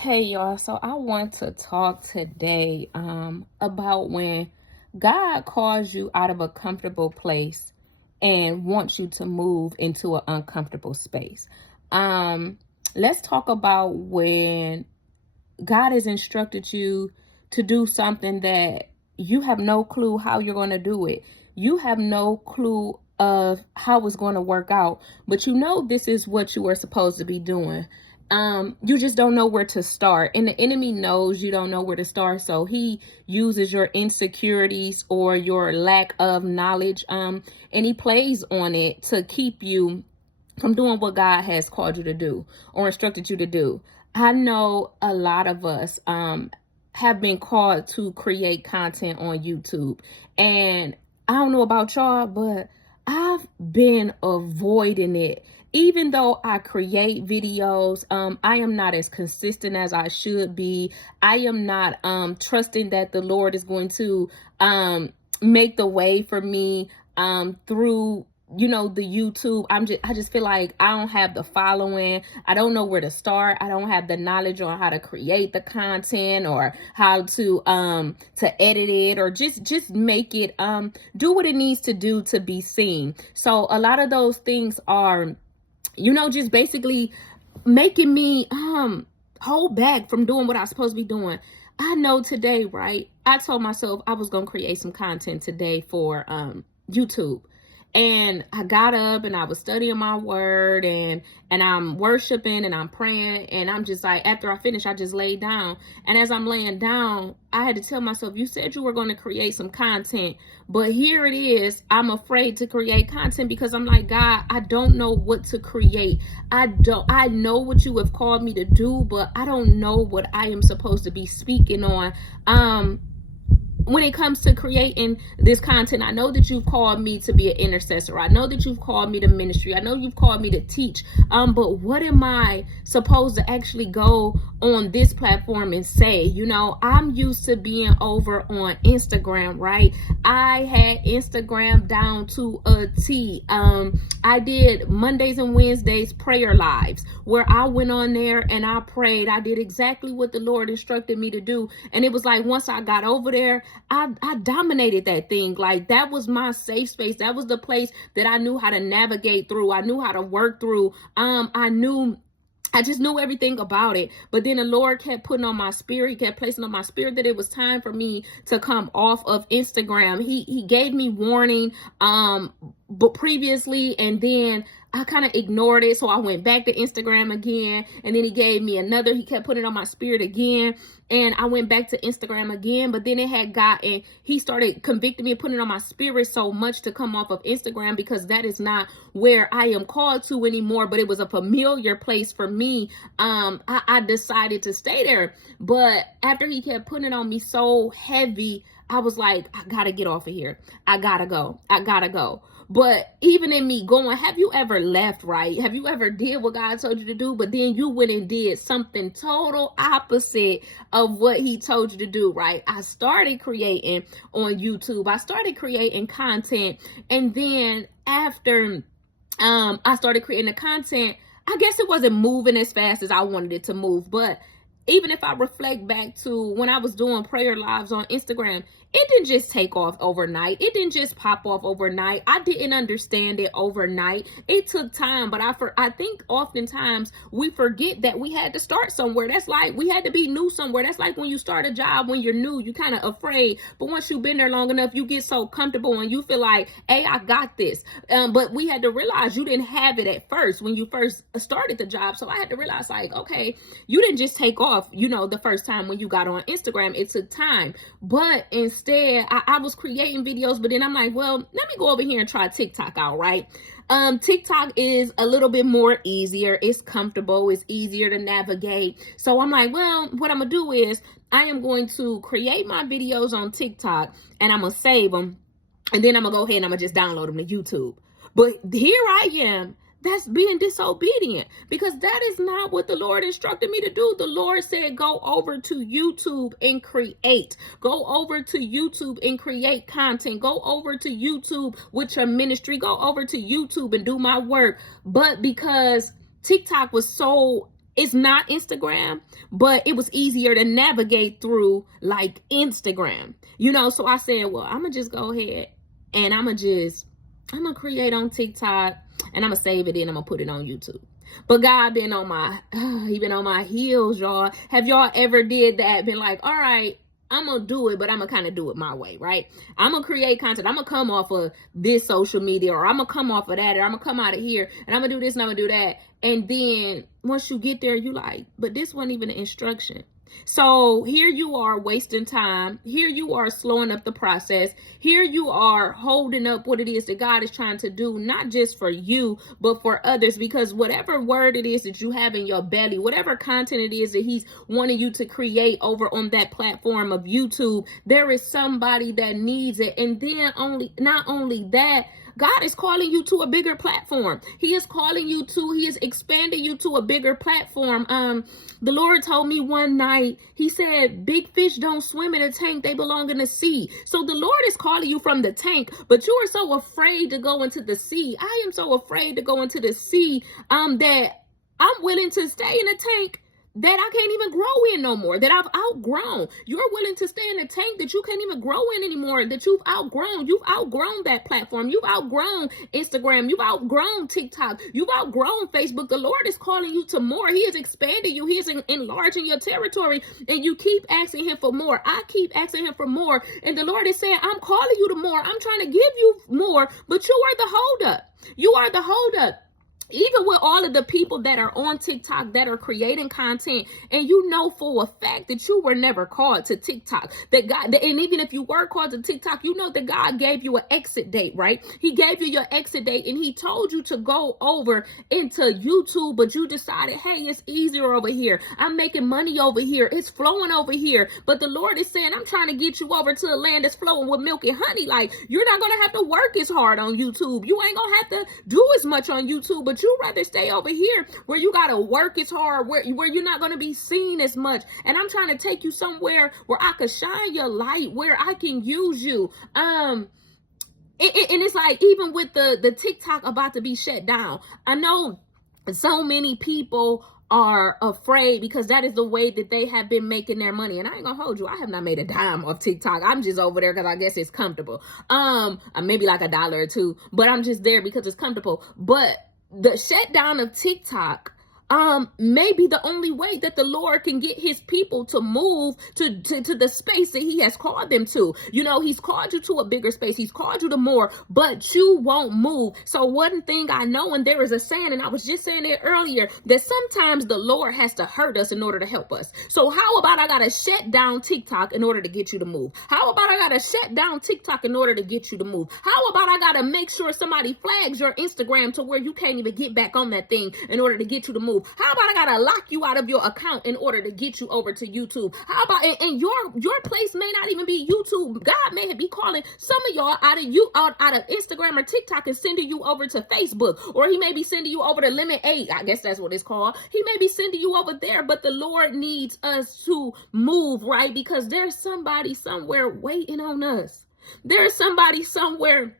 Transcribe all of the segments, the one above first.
Hey y'all, so I want to talk today about when God calls you out of a comfortable place and wants you to move into an uncomfortable space. Um let's talk about when God has instructed you to do something that you have no clue how you're going to do it. You have no clue of how it's going to work out, but you know this is what you are supposed to be doing. You just don't know where to start, and the enemy knows you don't know where to start, so he uses your insecurities or your lack of knowledge, and he plays on it to keep you from doing what God has called you to do or instructed you to do. I know a lot of us have been called to create content on YouTube, and I don't know about y'all, but I've been avoiding it. Even though I create videos, I am not as consistent as I should be. I am not trusting that the Lord is going to make the way for me through the YouTube. I just feel like I don't have the following. I don't know where to start. I don't have the knowledge on how to create the content or how to edit it or just make it do what it needs to do to be seen. So a lot of those things are just basically making me hold back from doing what I'm supposed to be doing. I know today, right? I told myself I was going to create some content today for YouTube. And I got up and I was studying my word and I'm worshiping and I'm praying. And I'm just like, after I finished, I just laid down. And as I'm laying down, I had to tell myself, you said you were going to create some content, but here it is. I'm afraid to create content because I'm like, God, I don't know what to create. I know what you have called me to do, but I don't know what I am supposed to be speaking on. When it comes to creating this content, I know that you've called me to be an intercessor. I know that you've called me to ministry. I know you've called me to teach. But what am I supposed to actually go on this platform and say? I'm used to being over on Instagram, right? I had Instagram down to a T. I did Mondays and Wednesdays prayer lives where I went on there and I prayed. I did exactly what the Lord instructed me to do. And it was like, once I got over there, I dominated that thing. Like, that was my safe space. That was the place that I knew how to navigate through. I knew how to work through. I just knew everything about it. But then the Lord kept putting on my spirit, kept placing on my spirit that it was time for me to come off of Instagram. He gave me warning but previously, and then I kind of ignored it. So I went back to Instagram again, and then he gave me another. He kept putting it on my spirit again, and I went back to Instagram again. But then he started convicting me and putting it on my spirit so much to come off of Instagram, because that is not where I am called to anymore. But it was a familiar place for me. I decided to stay there. But after he kept putting it on me so heavy, I was like, I gotta get off of here. I gotta go. But even in me going, have you ever left, right? Have you ever did what God told you to do, but then you went and did something total opposite of what he told you to do, right? I started creating on YouTube. I started creating content. And then after I started creating the content, I guess it wasn't moving as fast as I wanted it to move. But even if I reflect back to when I was doing prayer lives on Instagram, it didn't just take off overnight. It didn't just pop off overnight. I didn't understand it overnight. It took time, but I think oftentimes we forget that we had to start somewhere. That's like we had to be new somewhere. That's like when you start a job, when you're new, you kind of afraid. But once you've been there long enough, you get so comfortable and you feel like, hey, I got this. But we had to realize you didn't have it at first when you first started the job. So I had to realize, like, okay, you didn't just take off, the first time when you got on Instagram. It took time. But instead, I was creating videos, but then I'm like, well, let me go over here and try TikTok out, right? TikTok is a little bit more easier. It's comfortable. It's easier to navigate. So I'm like, well, what I'm going to do is I am going to create my videos on TikTok and I'm going to save them. And then I'm going to go ahead and I'm going to just download them to YouTube. But here I am. That's being disobedient, because that is not what the Lord instructed me to do. The Lord said, go over to YouTube and create. Go over to YouTube and create content. Go over to YouTube with your ministry. Go over to YouTube and do my work. But because TikTok was so It's not Instagram, but it was easier to navigate through like Instagram, you know? So I said, well, I'm gonna just go ahead and I'm gonna create on TikTok and I'm gonna save it and I'm gonna put it on YouTube. But God been on he been on my heels, y'all. Have y'all ever did that? Been like, all right, I'm gonna do it, but I'm gonna kind of do it my way, right? I'm gonna create content. I'm gonna come off of this social media, or I'm gonna come off of that, or I'm gonna come out of here and I'm gonna do this and I'm gonna do that. And then once you get there, you like, but this wasn't even an instruction. So here you are wasting time. Here you are slowing up the process. Here you are holding up what it is that God is trying to do, not just for you, but for others. Because whatever word it is that you have in your belly, whatever content it is that he's wanting you to create over on that platform of YouTube, there is somebody that needs it. And then not only that, God is calling you to a bigger platform. He is calling you to, he is expanding you to a bigger platform. The Lord told me one night, he said, big fish don't swim in a tank, they belong in the sea. So the Lord is calling you from the tank, but you are so afraid to go into the sea. I am so afraid to go into the sea that I'm willing to stay in a tank that I can't even grow in no more, that I've outgrown. You're willing to stay in a tank that you can't even grow in anymore, that you've outgrown. You've outgrown that platform. You've outgrown Instagram. You've outgrown TikTok. You've outgrown Facebook. The Lord is calling you to more. He is expanding you. He is enlarging your territory, and you keep asking him for more. I keep asking him for more, and the Lord is saying, I'm calling you to more. I'm trying to give you more, but you are the holdup. You are the holdup. Even with all of the people that are on TikTok that are creating content, and you know for a fact that you were never called to TikTok, and even if you were called to TikTok, you know that God gave you an exit date, right? He gave you your exit date and he told you to go over into YouTube, but you decided, hey, it's easier over here. I'm making money over here. It's flowing over here. But the Lord is saying, I'm trying to get you over to a land that's flowing with milk and honey. Like, you're not going to have to work as hard on YouTube. You ain't going to have to do as much on YouTube, but you rather stay over here where you got to work as hard, where you're not going to be seen as much. And I'm trying to take you somewhere where I could shine your light, where I can use you. And it's like, even with the TikTok about to be shut down, I know so many people are afraid because that is the way that they have been making their money. And I ain't gonna hold you, I have not made a dime off TikTok. I'm just over there because I guess it's comfortable. Maybe like $1 or $2, but I'm just there because it's comfortable. But the shutdown of TikTok may be the only way that the Lord can get his people to move to the space that he has called them to. You know, he's called you to a bigger space. He's called you to more, but you won't move. So one thing I know, and there is a saying, and I was just saying it earlier, that sometimes the Lord has to hurt us in order to help us. So how about I got to shut down TikTok in order to get you to move? How about I got to shut down TikTok in order to get you to move? How about I got to make sure somebody flags your Instagram to where you can't even get back on that thing in order to get you to move? How about I gotta lock you out of your account in order to get you over to YouTube? How about, and your place may not even be YouTube. God may be calling some of y'all out of Instagram or TikTok and sending you over to Facebook, or he may be sending you over to Limit 8. I guess that's what it's called. He may be sending you over there, but the Lord needs us to move, right? Because there's somebody somewhere waiting on us. There's somebody somewhere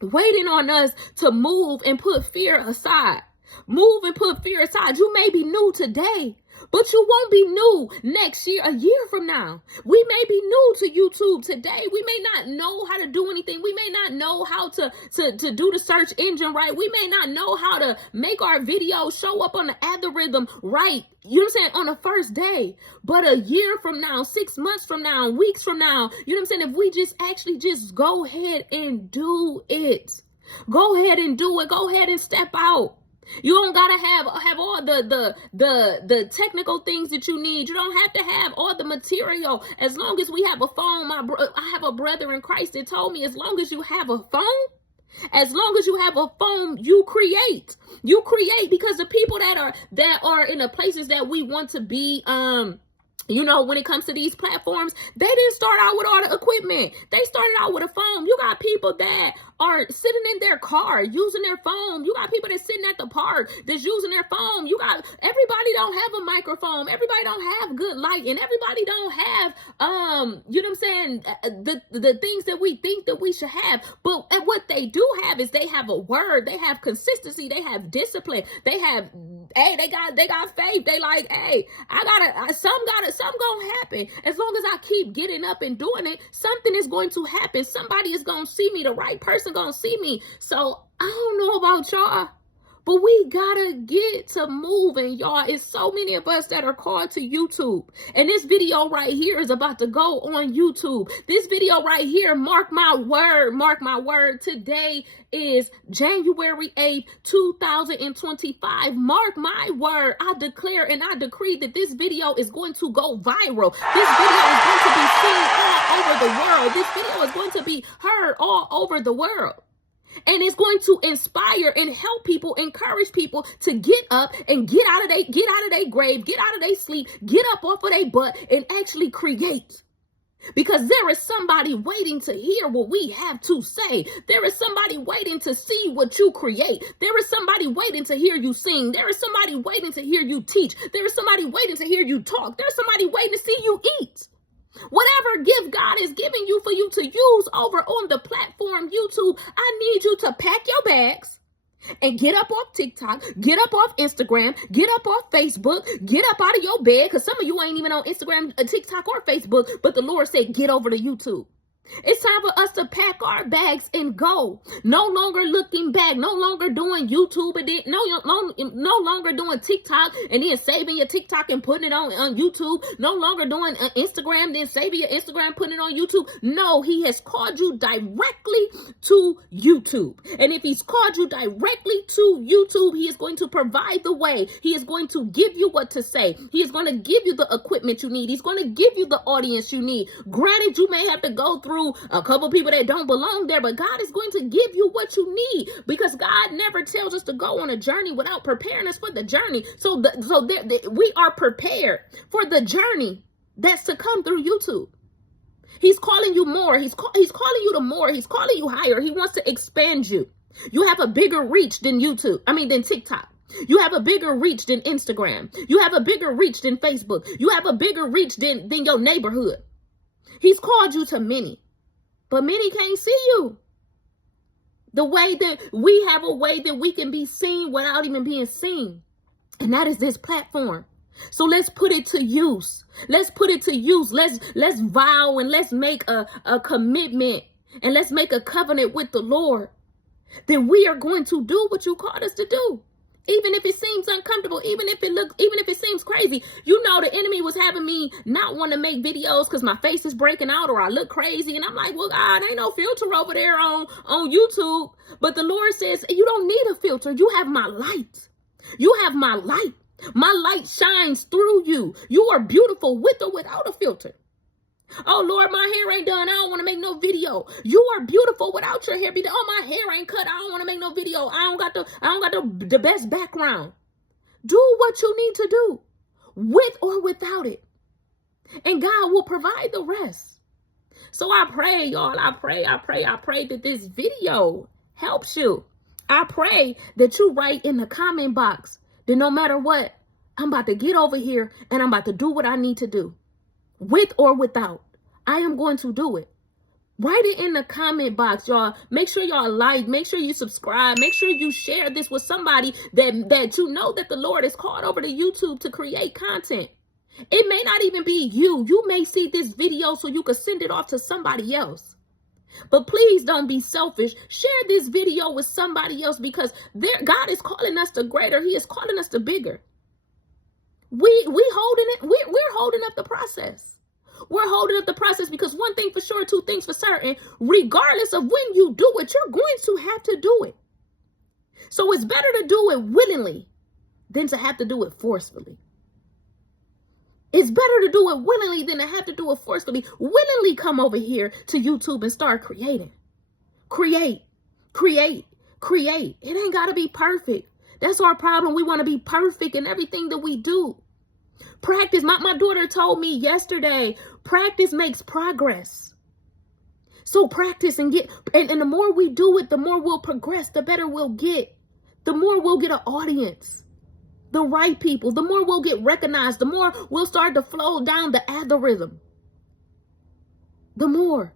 waiting on us to move and put fear aside. Move and put fear aside. You may be new today, but you won't be new next year, a year from now. We may be new to YouTube today. We may not know how to do anything. We may not know how to do the search engine right. We may not know how to make our videos show up on the algorithm right. You know what I'm saying? On the first day. But a year from now, 6 months from now, weeks from now, you know what I'm saying? If we just go ahead and do it. Go ahead and do it. Go ahead and step out. You don't gotta have all the technical things that you need. You don't have to have all the material. As long as we have a phone, I have a brother in Christ that told me, as long as you have a phone, you create. You create, because the people that are in the places that we want to be, you know, when it comes to these platforms, they didn't start out with all the equipment. They started out with a phone. You got people that are sitting in their car using their phone. You got people that's sitting at the park that's using their phone. You got everybody don't have a microphone. Everybody don't have good lighting. Everybody don't have you know what I'm saying, the things that we think that we should have. But what they do have is they have a word. They have consistency. They have discipline. They have they got faith. They like, hey, some gonna happen. As long as I keep getting up and doing it, something is going to happen. Somebody is gonna see me. The right person gonna see me. So I don't know about y'all, but we gotta get to moving, y'all. It's so many of us that are called to YouTube. And this video right here is about to go on YouTube. This video right here, mark my word. Today is January 8th, 2025. Mark my word. I declare and I decree that this video is going to go viral. This video is going to be seen all over the world. This video is going to be heard all over the world. And it's going to inspire and help people, encourage people to get up and get out of their grave, get out of their sleep, get up off of their butt and actually create. Because there is somebody waiting to hear what we have to say. There is somebody waiting to see what you create. There is somebody waiting to hear you sing. There is somebody waiting to hear you teach. There is somebody waiting to hear you talk. There's somebody waiting to see you eat. Whatever gift God is giving you for you to use over on the platform YouTube, I need you to pack your bags and get up off TikTok, get up off Instagram, get up off Facebook, get up out of your bed, because some of you ain't even on Instagram, TikTok, or Facebook, but the Lord said get over to YouTube. It's time for us to pack our bags and go. No longer looking back. No longer doing YouTube and then no longer doing TikTok and then saving your TikTok and putting it on YouTube. No longer doing Instagram, then saving your Instagram, putting it on YouTube. No, he has called you directly to YouTube. And if he's called you directly to YouTube, he is going to provide the way. He is going to give you what to say. He is going to give you the equipment you need. He's going to give you the audience you need. Granted, you may have to go through a couple people that don't belong there, but God is going to give you what you need, because God never tells us to go on a journey without preparing us for the journey. So we are prepared for the journey that's to come through YouTube. He's calling you more. He's calling you to more. He's calling you higher. He wants to expand you. You have a bigger reach than than TikTok. You have a bigger reach than Instagram. You have a bigger reach than Facebook. You have a bigger reach than your neighborhood. He's called you to many. But many can't see you. The way that we have a way that we can be seen without even being seen. And that is this platform. So let's put it to use. Let's put it to use. Let's vow and let's make a commitment and let's make a covenant with the Lord that we are going to do what you called us to do. Even if it seems uncomfortable, even if it seems crazy. You know, the enemy was having me not want to make videos because my face is breaking out or I look crazy. And I'm like, well, God, ain't no filter over there on YouTube. But the Lord says, you don't need a filter. You have my light. You have my light. My light shines through you. You are beautiful with or without a filter. Oh, Lord, my hair ain't done. I don't want to make no video. You are beautiful without your hair be done. Oh, my hair ain't cut. I don't want to make no video. I don't got the best background. Do what you need to do with or without it. And God will provide the rest. So I pray, y'all. I pray that this video helps you. I pray that you write in the comment box that no matter what, I'm about to get over here and I'm about to do what I need to do. With or without, I am going to do it. Write it in the comment box, y'all. Make sure y'all like, make sure you subscribe, make sure you share this with somebody that you know that the Lord has called over to YouTube to create content. It may not even be you. You may see this video so you can send it off to somebody else. But please don't be selfish. Share this video with somebody else, because God is calling us to greater. He is calling us to bigger. We're holding up the process. We're holding up the process because one thing for sure, two things for certain, regardless of when you do it, you're going to have to do it. So it's better to do it willingly than to have to do it forcefully. It's better to do it willingly than to have to do it forcefully. Willingly come over here to YouTube and start creating. Create. It ain't got to be perfect. That's our problem. We want to be perfect in everything that we do. Practice. My daughter told me yesterday, practice makes progress. So practice and get, and the more we do it, the more we'll progress, the better we'll get. The more we'll get an audience, the right people, the more we'll get recognized, the more we'll start to flow down the algorithm. The more.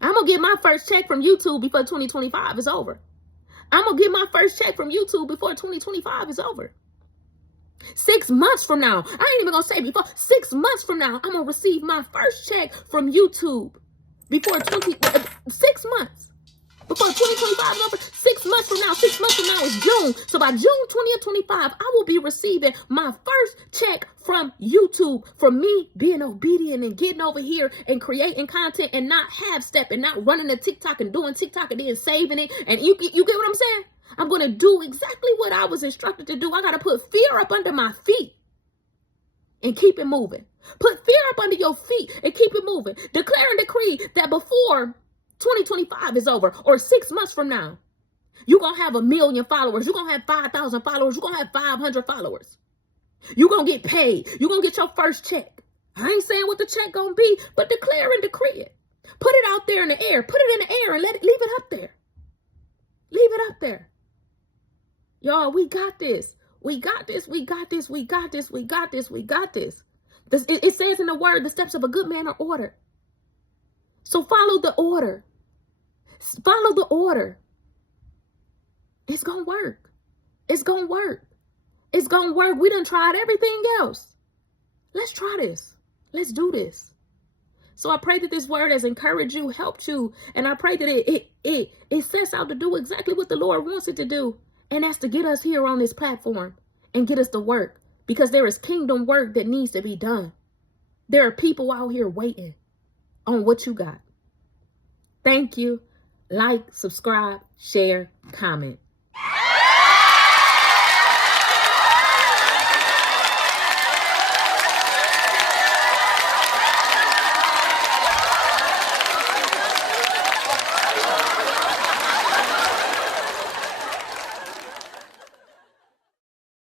I'm going to get my first check from YouTube before 2025 is over. I'm going to get my first check from YouTube before 2025 is over. 6 months from now, I ain't even going to say before, 6 months from now, I'm going to receive my first check from YouTube before 6 months. Before 2025 is over, 6 months from now, 6 months from now is June. So by June 20th, 25, I will be receiving my first check from YouTube for me being obedient and getting over here and creating content and not half-stepping, not running to TikTok and doing TikTok and then saving it. And you get what I'm saying? I'm going to do exactly what I was instructed to do. I got to put fear up under my feet and keep it moving. Put fear up under your feet and keep it moving. Declare and decree that before 2025 is over, or 6 months from now, you're going to have 1 million followers. You're going to have 5,000 followers. You're going to have 500 followers. You're going to get paid. You're going to get your first check. I ain't saying what the check going to be, but declare and decree it. Put it out there in the air. Put it in the air and leave it up there. Leave it up there. Y'all, we got this. We got this. We got this. We got this. We got this. We got this. It says in the word, the steps of a good man are ordered. So follow the order. Follow the order. It's going to work. It's going to work. It's going to work. We done tried everything else. Let's try this. Let's do this. So I pray that this word has encouraged you, helped you. And I pray that it sets out to do exactly what the Lord wants it to do. And that's to get us here on this platform and get us to work. Because there is kingdom work that needs to be done. There are people out here waiting on what you got. Thank you. Like, subscribe, share, comment.